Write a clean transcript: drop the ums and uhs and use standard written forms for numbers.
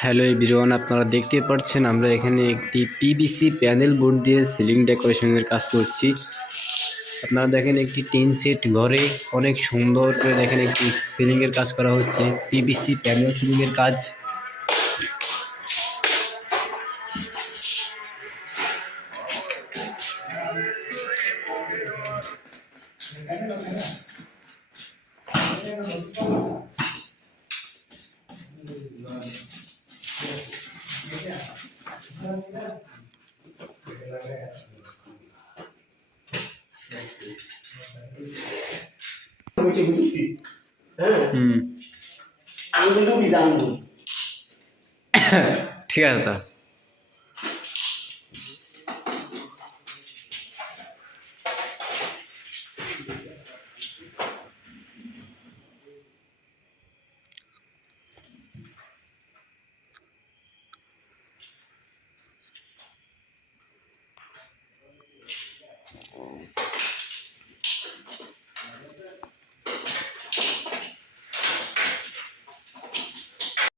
Hello everyone, আপনারা দেখতে পাচ্ছেন আমরা এখানে একটি পিভিসি প্যানেল বোর্ড দিয়ে সিলিং ডেকোরেশনের কাজ করছি। আপনারা দেখেন একটি টিন সেট ঘরে অনেক সুন্দর করে দেখেন একটি সিলিং এর কাজ করা হচ্ছে, পিভিসি প্যানেল সিলিং এর কাজ। ঠিক আছে তা